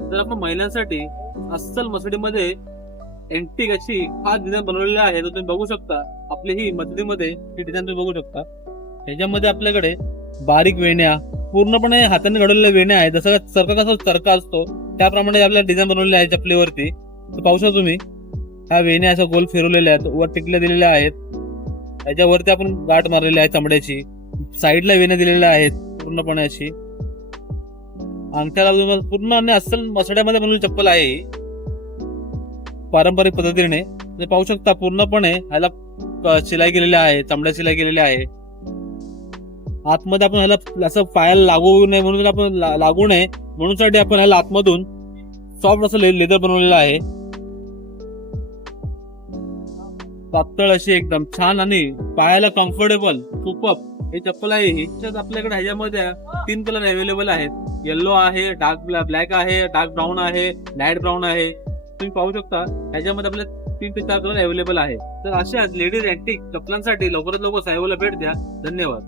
तर आपण महिलांसाठी अस्सल मसडीमध्ये एंटिक अशी खास डिझाईन बनवलेली आहे. तो तुम्ही बघू शकता आपली ही मसडीमध्ये ही डिझाईन तुम्ही बघू शकता. ह्याच्यामध्ये आपल्याकडे बारीक वेण्या पूर्णपणे हाताने घडवलेल्या वेण्या आहेत. जसं चरका कसा चरका असतो त्याप्रमाणे आपल्या डिझाईन बनवलेल्या आहेत चपलीवरती. तर पाहू शकता तुम्ही ह्या वेण्या अशा गोल फिरवलेल्या आहेत वर टिकल्या दिलेल्या आहेत. त्याच्यावरती आपण गाठ मारलेली आहे चामड्याची. साईडला वेण्या दिलेल्या आहेत पूर्णपणे अशी. अंगठ्याला तुम्हाला पूर्ण आणि अस्सल मसड्यामध्ये बनवलेली चप्पल आहे. ही पारंपरिक पद्धतीने. पाहू शकता पूर्णपणे ह्याला क- शिलाई गेलेली आहे चामड्या शिलाई केलेली आहे. आतमध्ये आपण ह्याला असं पायाला लागू नये म्हणून आपण लागू नये म्हणून साठी आपण ह्याला आतमधून सॉफ्ट असं लेदर बनवलेलं आहे. पातळ अशी एकदम छान आणि पायाला कम्फर्टेबल सुपअप हे चप्पल आहे. ही आपल्याकडे ह्याच्यामध्ये तीन कलर अवेलेबल आहेत. येल्लो आहे डार्क ब्लॅक आहे डार्क ब्राऊन आहे लाइट ब्राऊन आहे. तुम्ही पाहू शकता त्याच्यामध्ये आपल्या तीन ते चार कलर अवेलेबल आहे. तर अशाच लेडीज अँटिक कपलांसाठी लवकरात लवकर साहेबला भेट द्या. धन्यवाद.